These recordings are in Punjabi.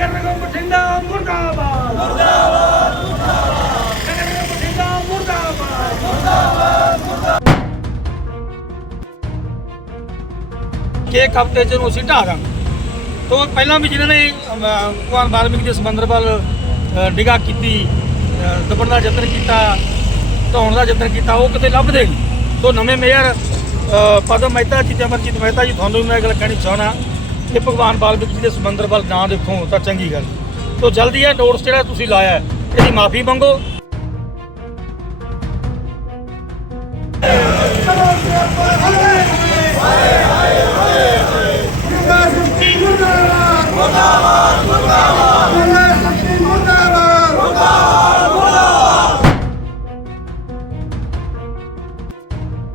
ਨਗਰ ਨਿਗਮ ਬਠਿੰਡਾ ਮੁਰਦਾਬਾਦ। ਮੁਰਦਾਬਾਦ ਮੁਰਦਾਬਾਦ। ਨਗਰ ਨਿਗਮ ਬਠਿੰਡਾ ਮੁਰਦਾਬਾਦ। ਕਿ ਇੱਕ ਹਫ਼ਤੇ ਚ ਨੂੰ ਅਸੀਂ ਢਾਹ ਦਾਂਗੇ। ਤੋਂ ਪਹਿਲਾਂ ਵੀ ਜਿਨ੍ਹਾਂ ਨੇ ਅਮ, ਭਗਵਾਨ ਵਾਲਮੀਕੀ ਦੇ ਸਮੁੰਦਰ ਵੱਲ ਨਿਗਾਹ ਕੀਤੀ ਅ, ਦੱਬਣ ਦਾ ਯਤਨ ਕੀਤਾ ਢਾਉਣ ਦਾ ਯਤਨ ਕੀਤਾ ਉਹ ਕਿਤੇ ਲੱਭਦੇ ਨਹੀਂ ਤੋਂ ਨਵੇਂ ਮੇਅਰ ਪਦਮ ਮਹਿਤਾ ਜੀ ਤੇ ਅਮਰਜੀਤ ਮਹਿਤਾ ਜੀ ਤੁਹਾਨੂੰ ਮੈਂ ਇਹ ਗੱਲ ਕਹਿਣੀ ਚਾਹਣਾ ਕਿ ਭਗਵਾਨ ਵਾਲਮੀਕੀ ਜੀ ਦੇ ਸਮੁੰਦਰ ਵੱਲ ਨਾ ਦੇਖੋ ਤਾਂ ਚੰਗੀ ਗੱਲ। ਤੋਂ ਜਲਦੀ ਇਹ ਨੋਟਸ ਜਿਹੜਾ ਤੁਸੀਂ ਲਾਇਆ ਹੈ, ਇਹਦੀ ਮਾਫੀ ਮੰਗੋ।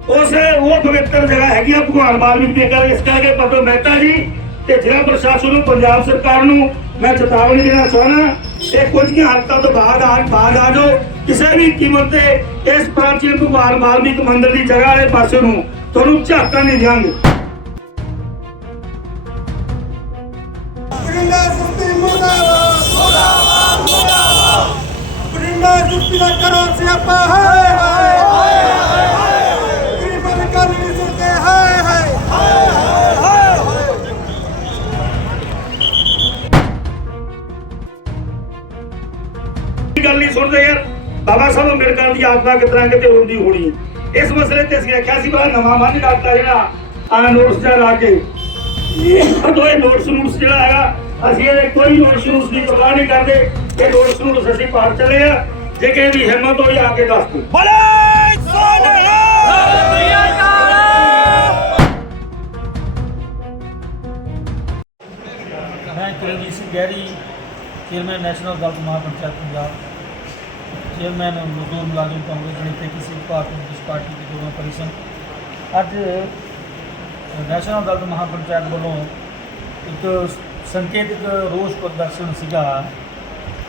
ਉਸ ਉਹ ਪਵਿੱਤਰ ਜਗ੍ਹਾ ਹੈਗੀ ਆ ਭਗਵਾਨ ਵਾਲਮੀਕੀ ਦੇ ਘਰ। ਇਸ ਕਰਕੇ ਪਦਮ ਮਹਿਤਾ ਜੀ ਤੇ ਜ਼ਿਲ੍ਹਾ ਪ੍ਰਸ਼ਾਸਨ ਨੂੰ, ਪੰਜਾਬ ਸਰਕਾਰ ਨੂੰ ਮੈਂ ਚੇਤਾਵਨੀ ਦੇਣਾ ਚਾਹਣਾ ਕਿ ਕੁਝ ਹੀ ਹਫ਼ਤਾ ਤੋਂ ਬਾਅਦ ਆ ਬਾਅਦ ਆ ਜਾਓ। ਕਿਸੇ ਵੀ ਕੀਮਤ ਤੇ ਇਸ ਪ੍ਰਾਚੀਨ ਭਗਵਾਨ ਵਾਲਮੀਕ ਮੰਦਿਰ ਦੀ ਜਗ੍ਹਾ ਵਾਲੇ ਪਾਸੇ ਨੂੰ ਤੁਹਾਨੂੰ ਝਾਕਾ ਨਹੀਂ ਦਿਆਂਗੇ। ਬਠਿੰਡਾ ਸੁਸਤੀ ਮੁਰਦਾਬਾਦ ਮੁਰਦਾਬਾਦ ਮੁਰਦਾਬਾਦ। ਬਠਿੰਡਾ ਸੁਸਤੀ ਦਾ ਕਰੋ ਸਿਆਪਾ, ਹਾਏ ਹਾਏ। ਬਾਬਾ ਸਾਹਿਬ ਅੰਬੇਡਕਰ ਦੀ ਆਤਮਾ ਕਿਤਨਾ ਕਿਤੇ ਹੁੰਦੀ ਹੋਣੀ। ਇਸ ਮਸਲੇ ਤੇ ਅਸੀਂ ਆਖਿਆ ਸੀ ਬੜਾ ਨਵਾਂ ਮੰਨ ਕਰਤਾ ਜਿਹੜਾ ਆ ਨੋਟਸ ਜਿਹਾ ਲਾ ਕੇ। ਇਹ ਦੋਏ ਨੋਟਸ ਨੂਟਸ ਜਿਹੜਾ ਹੈਗਾ ਅਸੀਂ ਇਹ ਕੋਈ ਨੋਟਸ ਨੂਟਸ ਦੀ ਪਰਵਾਹ ਨਹੀਂ ਕਰਦੇ। ਇਹ ਨੋਟਸ ਨੂਟਸ ਅਸੀਂ ਪਾਰ ਚਲੇ ਆ। ਜੇ ਕਿਸੇ ਦੀ ਹਿੰਮਤ ਹੋਈ ਆ ਕੇ ਦੱਸ ਦਿਓ। ਮੈਂ Kiranjit Singh Gehri chairman national Dal Mahapanchayat Punjab. Chairman ਮਜ਼ਦੂਰ ਮੁਲਾਜ਼ਮ ਕਾਂਗਰਸ ਜਨਤਾ ਕਿਸੇ ਭਾਰਤੀ ਕਮਿਊਨਿਸਟ ਪਾਰਟੀ ਦੇ ਦੋਨੋਂ ਪਰਿਸਨ ਅੱਜ ਨੈਸ਼ਨਲ ਦਲ ਮਹਾਪੰਚਾਇਤ ਵੱਲੋਂ ਇੱਕ ਸੰਕੇਤਕ ਰੋਸ ਪ੍ਰਦਰਸ਼ਨ ਸੀਗਾ।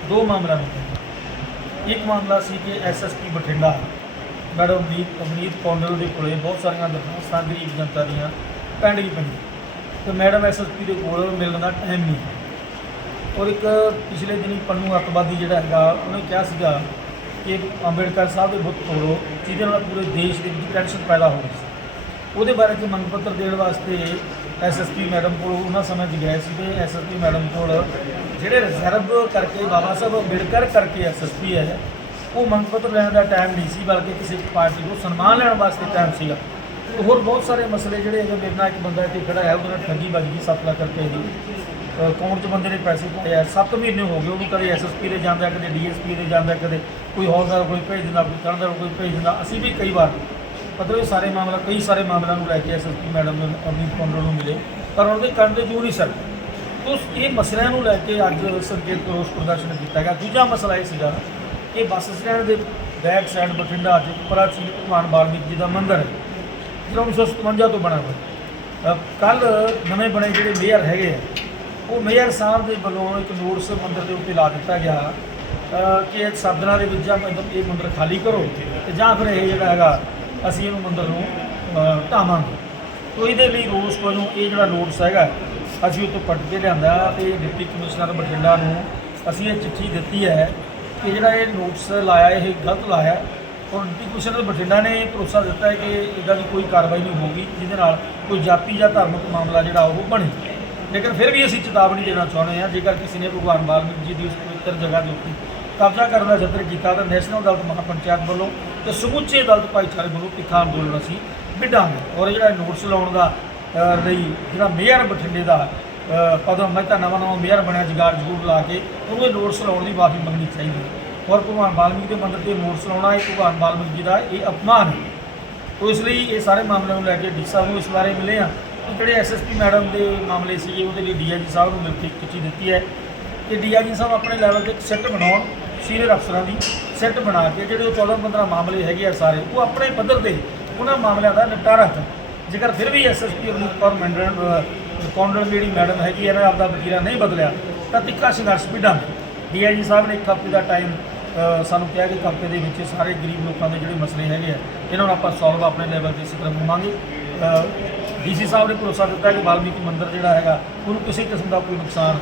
ਦੋ ਮਾਮਲਿਆਂ ਨੂੰ। ਇੱਕ ਮਾਮਲਾ ਸੀ ਕਿ ਐਸਐਸਪੀ ਬਠਿੰਡਾ, ਮੈਡਮ ਅਮਨੀਤ ਅਮਨੀਤ ਕੌਂਡਲ ਦੇ ਕੋਲੇ ਬਹੁਤ ਸਾਰੀਆਂ ਦਰਖਾਸਤਾਂ ਗਰੀਬ ਜਨਤਾ ਦੀਆਂ ਪੈਂਡਿੰਗ ਪਈਆਂ। ਤੇ ਮੈਡਮ ਐਸਐਸਪੀ ਦੇ ਕੋਲ ਮਿਲਣ ਦਾ ਟਾਈਮ ਨਹੀਂ ਔਰ ਇੱਕ ਪਿਛਲੇ ਦਿਨੀ ਪੰਨੂ ਅੱਤਵਾਦੀ ਜਿਹੜਾ ਹੈਗਾ, ਉਹਨੇ ਕਿਹਾ ਸੀਗਾ ਕਿ ਅੰਬੇਡਕਰ ਸਾਹਿਬ ਦੇ ਬੁੱਤ ਤੋੜੋ, ਜਿਹਦੇ ਨਾਲ ਪੂਰੇ ਦੇਸ਼ ਦੇ ਵਿੱਚ ਟੈਨਸ਼ਨ ਪੈਦਾ ਹੋ ਗਈ ਸੀ। ਉਹਦੇ ਬਾਰੇ ਕਿ ਮੰਗ ਪੱਤਰ ਦੇਣ ਵਾਸਤੇ ਐਸਐਸਪੀ ਮੈਡਮ ਕੋਲ ਉਹਨਾਂ ਸਮੇਂ 'ਚ ਗਏ ਸੀ ਤੇ ਐਸਐਸਪੀ ਮੈਡਮ ਕੋਲ ਜਿਹੜੇ ਰਿਜ਼ਰਵ ਕਰਕੇ ਬਾਬਾ ਸਾਹਿਬ ਅੰਬੇਡਕਰ ਕਰਕੇ ਐਸਐਸਪੀ ਹੈ, ਉਹ ਮੰਗ ਪੱਤਰ ਲੈਣ ਦਾ ਟਾਈਮ ਨਹੀਂ ਸੀ, ਬਲਕਿ ਕਿਸੇ ਪਾਰਟੀ ਨੂੰ ਸਨਮਾਨ ਲੈਣ ਵਾਸਤੇ ਟਾਈਮ ਸੀਗਾ। ਤੇ ਹੋਰ ਬਹੁਤ ਸਾਰੇ ਮਸਲੇ ਜਿਹੜੇ ਹੈਗੇ, ਮੇਰੇ ਨਾਲ ਇੱਕ ਬੰਦਾ ਇੱਥੇ ਖੜਾ ਹੈ, ਉਹਦੇ ਨਾਲ ਠੱਗੀ ਵੱਜ ਗਈ 7 ਲੱਖ ਰੁਪਏ ਦੀ। ਅਕਾਊਂਟ 'ਚ ਬੰਦੇ ਨੇ ਪੈਸੇ ਪਾਏ ਆ 7 ਮਹੀਨੇ ਹੋ ਗਏ, ਉਹਨੂੰ ਕਦੇ ਐਸਐਸਪੀ ਦੇ ਜਾਂਦਾ, ਕਦੇ ਡੀਐਸਪੀ ਦੇ ਜਾਂਦਾ, ਕਦੇ ਕੋਈ ਹੌਲਦਾਰ, ਕੋਈ ਭੇਜ ਦਿੰਦਾ ਕੋਈ ਕਰਦਾ ਕੋਈ ਭੇਜ ਦਿੰਦਾ ਅਸੀਂ ਵੀ ਕਈ ਵਾਰ ਮਤਲਬ ਇਹ ਸਾਰੇ ਮਾਮਲਾ, ਕਈ ਸਾਰੇ ਮਾਮਲਿਆਂ ਨੂੰ ਲੈ ਕੇ ਐਸਐਸਪੀ ਮੈਡਮ ਨੂੰ ਅਮਨੀਤ ਕੌਂਡਲ ਨੂੰ ਮਿਲੇ, ਪਰ ਉਹਨਾਂ ਦੇ ਕਰਨ ਦੇ ਜੂ ਨਹੀਂ ਸਰ। ਉਸ ਇਹ ਮਸਲਿਆਂ ਨੂੰ ਲੈ ਕੇ ਅੱਜ ਸੰਕੇਤ ਰੋਸ ਪ੍ਰਦਰਸ਼ਨ ਕੀਤਾ ਗਿਆ। ਦੂਜਾ ਮਸਲਾ ਇਹ ਸੀਗਾ ਕਿ ਬੱਸ ਸਟੈਂਡ ਦੇ ਬੈਕ ਸਾਈਡ ਬਠਿੰਡਾ 'ਚ ਪ੍ਰਾਚੀਨ ਭਗਵਾਨ ਵਾਲਮੀਕ ਜੀ ਦਾ ਮੰਦਿਰ ਹੈ, ਜਿਹੜਾ 1957 ਤੋਂ ਬਣਾ ਹੋਇਆ। ਕੱਲ ਨਵੇਂ ਬਣੇ ਜਿਹੜੇ ਮੇਅਰ ਹੈਗੇ ਆ, ਉਹ ਮੇਅਰ ਸਾਹਿਬ ਦੇ ਵੱਲੋਂ ਇੱਕ ਨੋਟਿਸ ਮੰਦਿਰ ਦੇ ਉੱਤੇ ਲਾ ਦਿੱਤਾ ਗਿਆ। ਕਿ ਇਹ ਸਾਧਨਾ ਦੇ ਵਿੱਚ ਜਾਂ ਮਤਲਬ ਇਹ ਮੰਦਰ ਖਾਲੀ ਕਰੋ ਤੇ ਜਾਂ ਫਿਰ ਇਹ ਜਿਹੜਾ ਹੈਗਾ, ਅਸੀਂ ਇਹਨੂੰ ਮੰਦਰ ਨੂੰ ਢਾਵਾਂਗੇ। ਤੋ ਇਹਦੇ ਲਈ ਰੋਸ ਵੱਲੋਂ ਇਹ ਜਿਹੜਾ ਨੋਟਿਸ ਹੈਗਾ, ਅਸੀਂ ਉਹ ਤੋਂ ਪੱਟ ਕੇ ਲਿਆਂਦਾ ਤੇ ਡਿਪਟੀ ਕਮਿਸ਼ਨਰ ਬਠਿੰਡਾ ਨੂੰ ਅਸੀਂ ਇਹ ਚਿੱਠੀ ਦਿੱਤੀ ਹੈ ਕਿ ਜਿਹੜਾ ਇਹ ਨੋਟਿਸ ਲਾਇਆ, ਇਹ ਗਲਤ ਲਾਇਆ ਔਰ ਡਿਪਟੀ ਕਮਿਸ਼ਨਰ ਬਠਿੰਡਾ ਨੇ ਭਰੋਸਾ ਦਿੱਤਾ ਹੈ ਕਿ ਇਹਦਾ ਦੀ ਕੋਈ ਕਾਰਵਾਈ ਨਹੀਂ ਹੋਊਗੀ, ਜਿਹਦੇ ਨਾਲ ਕੋਈ ਜਾਤੀ ਜਾਂ ਧਾਰਮਿਕ ਮਾਮਲਾ ਜਿਹੜਾ ਉਹ ਬਣੇ। ਲੇਕਿਨ ਫਿਰ ਵੀ ਅਸੀਂ ਚੇਤਾਵਨੀ ਦੇਣਾ ਚਾਹੁੰਦੇ ਹਾਂ, ਜੇਕਰ ਕਿਸੇ ਨੇ ਭਗਵਾਨ ਵਾਲਮੀਕ ਜੀ ਦੀ ਉਸ ਪਵਿੱਤਰ ਜਗ੍ਹਾ ਦੇ ਉੱਤੇ ਕਬਜ਼ਾ ਕਰਨ ਦਾ ਯਤਨ ਕੀਤਾ ਤਾਂ ਨੈਸ਼ਨਲ ਦਲਿਤ ਮਹਾਪੰਚਾਇਤ ਵੱਲੋਂ ਤੇ ਸਮੁੱਚੇ ਦਲਿਤ ਭਾਈਚਾਰੇ ਵੱਲੋਂ ਤਿੱਖਾ ਅੰਦੋਲਨ ਅਸੀਂ ਵਿੱਢਾਂਗੇ। ਔਰ ਜਿਹੜਾ ਨੋਟਸ ਲਾਉਣ ਦਾ ਲਈ ਜਿਹੜਾ ਮੇਅਰ ਬਠਿੰਡੇ ਦਾ ਪਦਮ ਮਹਿਤਾ ਨਵਾਂ ਨਵਾਂ ਮੇਅਰ ਬਣਿਆ ਜਗਾਰ ਜਗੂਰ ਲਾ ਕੇ, ਉਹਨੂੰ ਇਹ ਨੋਟਿਸ ਲਾਉਣ ਦੀ ਮਾਫੀ ਮੰਗਣੀ ਚਾਹੀਦੀ ਹੈ। ਔਰ ਭਗਵਾਨ ਵਾਲਮੀਕ ਦੇ ਮੰਦਰ ਤੇ ਨੋਟਸ ਲਾਉਣਾ, ਇਹ ਭਗਵਾਨ ਵਾਲਮੀਕ ਜੀ ਦਾ ਇਹ ਅਪਮਾਨ ਹੈ। ਤੋ ਇਸ ਲਈ ਇਹ ਸਾਰੇ ਮਾਮਲਿਆਂ ਨੂੰ ਲੈ ਕੇ ਡੀ ਸਾਹਿਬ ਨੂੰ ਇਸ ਬਾਰੇ ਮਿਲੇ ਆ ਕਿ ਜਿਹੜੇ ਐਸਐਸਪੀ ਮੈਡਮ ਦੇ ਮਾਮਲੇ ਸੀਗੇ, ਉਹਦੇ ਲਈ ਡੀਆਈਜੀ ਸਾਹਿਬ ਨੂੰ ਮਿਲ ਕੇ ਚਿੱਠੀ ਦਿੱਤੀ ਹੈ। ਕਿ ਡੀਆਈਜੀ ਸਾਹਿਬ ਆਪਣੇ ਲੈਵਲ ਤੇ ਇੱਕ ਸੈੱਟ ਬਣਾਉਣ ਸੀਨੀਅਰ ਅਫਸਰਾਂ ਦੀ ਸੈੱਟ ਬਣਾ ਕੇ ਜਿਹੜੇ ਉਹ 14 15 ਮਾਮਲੇ ਹੈਗੇ ਆ ਸਾਰੇ, ਉਹ ਆਪਣੇ ਪੱਧਰ ਤੇ ਉਹਨਾਂ ਮਾਮਲਿਆਂ ਦਾ ਨਿਪਟਾਰਾ ਕਰਨ ਜੇਕਰ ਫਿਰ ਵੀ ਐਸਐਸਪੀ ਅਮਨੀਤ ਕੌਰ ਮੰਡਲ ਕੌਂਡਲ ਜਿਹੜੀ ਮੈਡਮ ਹੈਗੀ ਇਹਨਾਂ ਨਾ ਆਪਦਾ ਵਕੀਲਾ ਨਹੀਂ ਬਦਲਿਆ, ਤਾਂ ਤਿੱਖਾ ਸੰਘਰਸ਼ ਵੀ ਵਿੱਢਾਂਗੇ ਡੀਆਈਜੀ ਸਾਹਿਬ ਨੇ ਇੱਕ ਹਫ਼ਤੇ ਦਾ ਟਾਈਮ ਸਾਨੂੰ ਕਿਹਾ ਕਿ ਇੱਕ ਹਫ਼ਤੇ ਦੇ ਵਿੱਚ ਸਾਰੇ ਗਰੀਬ ਲੋਕਾਂ ਦੇ ਜਿਹੜੇ ਮਸਲੇ ਹੈਗੇ ਆ, ਇਹਨਾਂ ਨੂੰ ਆਪਾਂ ਸੋਲਵ ਆਪਣੇ ਲੈਵਲ ਤੇ ਸਿੱਖਰ ਹੋਵਾਂਗੇ ਡੀਸੀ ਸਾਹਿਬ ਨੇ ਭਰੋਸਾ ਦਿੱਤਾ ਕਿ ਵਾਲਮੀਕੀ ਮੰਦਿਰ ਜਿਹੜਾ ਹੈਗਾ, ਉਹਨੂੰ ਕਿਸੇ ਕਿਸਮ ਦਾ ਕੋਈ ਨੁਕਸਾਨ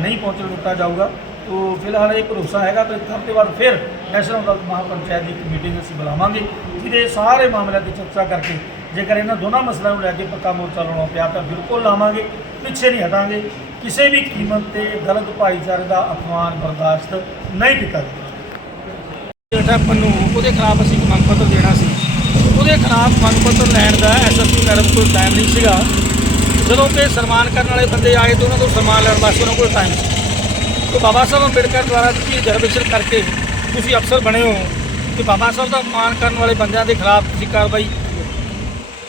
ਨਹੀਂ ਪਹੁੰਚਣ ਦਿੱਤਾ ਜਾਊਗਾ। ਤੋ ਫਿਲਹਾਲ ਇਹ ਭਰੋਸਾ ਹੈਗਾ ਕਿ ਇੱਕ ਹਫ਼ਤੇ ਬਾਅਦ ਫਿਰ ਨੈਸ਼ਨਲ ਦਲ ਮਹਾਪੰਚਾਇਤ ਦੀ ਇੱਕ ਮੀਟਿੰਗ ਅਸੀਂ ਬੁਲਾਵਾਂਗੇ, ਜਿਹਦੇ ਸਾਰੇ ਮਾਮਲਿਆਂ ਦੀ ਚਰਚਾ ਕਰਕੇ ਜੇਕਰ ਇਹਨਾਂ ਦੋਨਾਂ ਮਸਲਿਆਂ ਨੂੰ ਲੈ ਕੇ ਪੱਕਾ ਮੋਰਚਾ ਲਾਉਣਾ ਪਿਆ ਤਾਂ ਬਿਲਕੁਲ ਲਾਵਾਂਗੇ, ਪਿੱਛੇ ਨਹੀਂ ਹਟਾਂਗੇ। ਕਿਸੇ ਵੀ ਕੀਮਤ ਤੇ ਗਲਤ ਭਾਈਚਾਰੇ ਦਾ ਅਪਮਾਨ ਬਰਦਾਸ਼ਤ ਨਹੀਂ ਕੀਤਾ ਜਾਵੇਗਾ ਜਿਹੜਾ ਪੰਨੂ ਉਹਦੇ ਖਿਲਾਫ ਅਸੀਂ ਮੰਗ ਪੱਤਰ ਦੇਣਾ ਸੀ। ਉਹਦੇ ਖਿਲਾਫ ਮੰਗ ਪੱਤਰ ਲੈਣ ਦਾ ਐਸਐਸਪੀ ਮੈਡਮ ਕੋਲ ਟਾਈਮ ਨਹੀਂ ਸੀਗਾ। ਜਦੋਂ ਕਿ ਸਨਮਾਨ ਕਰਨ ਵਾਲੇ ਬੰਦੇ ਆਏ ਤਾਂ ਉਹਨਾਂ ਤੋਂ ਸਨਮਾਨ ਲੈਣ ਵਾਸਤੇ ਉਹਨਾਂ ਕੋਲ ਟਾਈਮ ਸੀ। ਤੇ ਬਾਬਾ ਸਾਹਿਬ ਅੰਬੇਡਕਰ ਦੁਆਰਾ ਤੁਸੀਂ ਰਿਜ਼ਰਵੇਸ਼ਨ ਕਰਕੇ ਤੁਸੀਂ ਅਫਸਰ ਬਣੇ ਹੋ ਕਿ ਬਾਬਾ ਸਾਹਿਬ ਦਾ ਅਪਮਾਨ ਕਰਨ ਵਾਲੇ ਬੰਦਿਆਂ ਦੇ ਖਿਲਾਫ ਤੁਸੀਂ ਕਾਰਵਾਈ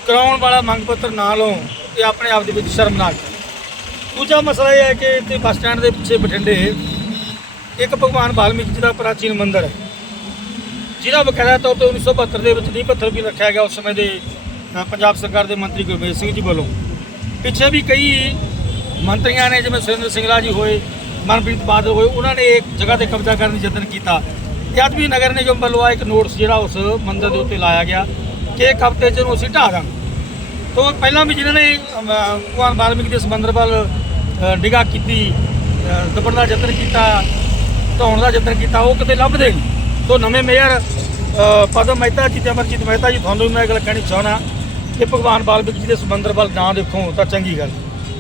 ਕਰਾਉਣ ਵਾਲਾ ਮੰਗ ਪੱਤਰ ਨਾ ਲਓ ਇਹ ਆਪਣੇ ਆਪ ਦੇ ਵਿੱਚ ਸ਼ਰਮਨਾਕ ਹੈ। ਦੂਜਾ ਮਸਲਾ ਇਹ ਹੈ ਕਿ ਇੱਥੇ ਬੱਸ ਸਟੈਂਡ ਦੇ ਪਿੱਛੇ ਬਠਿੰਡੇ ਇੱਕ ਭਗਵਾਨ ਵਾਲਮੀਕ ਜੀ ਦਾ ਪ੍ਰਾਚੀਨ ਮੰਦਿਰ ਹੈ। ਜਿਹਦਾ ਬਕਾਇਦਾ ਤੌਰ ਤੇ 1972 ਦੇ ਵਿੱਚ ਨੀਂਹ ਪੱਥਰ ਵੀ ਰੱਖਿਆ ਗਿਆ ਉਸ ਸਮੇਂ ਦੇ ਪੰਜਾਬ ਸਰਕਾਰ ਦੇ ਮੰਤਰੀ ਗੁਰਮੇਜ ਸਿੰਘ ਜੀ ਵੱਲੋਂ। ਪਿੱਛੇ ਵੀ ਕਈ ਮੰਤਰੀਆਂ ਨੇ ਜਿਵੇਂ ਸੁਰਿੰਦਰ ਸਿੰਘਲਾ ਜੀ ਹੋਏ ਮਨਪ੍ਰੀਤ ਬਾਦਲ ਹੋਏ ਉਹਨਾਂ ਨੇ ਇੱਕ ਜਗ੍ਹਾ ਤੇ ਕਬਜ਼ਾ ਕਰਨ ਦੀ ਯਤਨ ਕੀਤਾ। ਤੇ ਨਗਰ ਨਿਗਮ ਵੱਲੋਂ ਆ ਇੱਕ ਨੋਟਿਸ ਜਿਹੜਾ ਉਸ ਮੰਦਰ ਦੇ ਉੱਤੇ ਲਾਇਆ ਗਿਆ ਕਿ ਇੱਕ ਹਫ਼ਤੇ 'ਚ ਇਹਨੂੰ ਅਸੀਂ ਢਾਹ ਦਾਂਗੇ। ਤੋਂ ਪਹਿਲਾਂ ਵੀ ਜਿਹਨਾਂ ਨੇ ਭਗਵਾਨ ਵਾਲਮੀਕ ਦੇ ਸਮੁੰਦਰ ਵੱਲ ਅ, ਨਿਗਾਹ ਕੀਤੀ ਅ, ਦੱਬਣ ਦਾ ਯਤਨ ਕੀਤਾ ਢਾਉਣ ਦਾ ਯਤਨ ਕੀਤਾ ਉਹ ਕਿਤੇ ਲੱਭਦੇ ਨਹੀਂ। ਤੋਂ ਨਵੇਂ ਮੇਅਰ ਪਦਮ ਮਹਿਤਾ ਜੀ ਤੇ ਅਮਰਜੀਤ ਮਹਿਤਾ ਜੀ ਤੁਹਾਨੂੰ ਮੈਂ ਇਹ ਗੱਲ ਕਹਿਣੀ ਚਾਹਣਾ ਕਿ ਭਗਵਾਨ ਵਾਲਮੀਕ ਜੀ ਦੇ ਸਮੁੰਦਰ ਵੱਲ ਨਾ ਦੇਖੋ ਤਾਂ ਚੰਗੀ ਗੱਲ।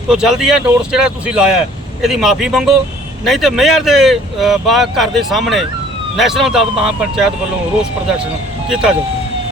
ਤੋਂ ਜਲਦੀ ਇਹ ਨੋਟਸ ਜਿਹੜਾ ਤੁਸੀਂ ਲਾਇਆ ਇਹਦੀ ਮਾਫੀ ਮੰਗੋ ਨਹੀਂ ਤੇ ਮੇਅਰ ਦੇ ਅ, ਬਾਗ ਘਰ ਦੇ ਸਾਹਮਣੇ ਨੈਸ਼ਨਲ ਦਲ ਮਹਾਪੰਚਾਇਤ ਵੱਲੋਂ ਰੋਸ ਪ੍ਰਦਰਸ਼ਨ ਕੀਤਾ ਜਾਊ।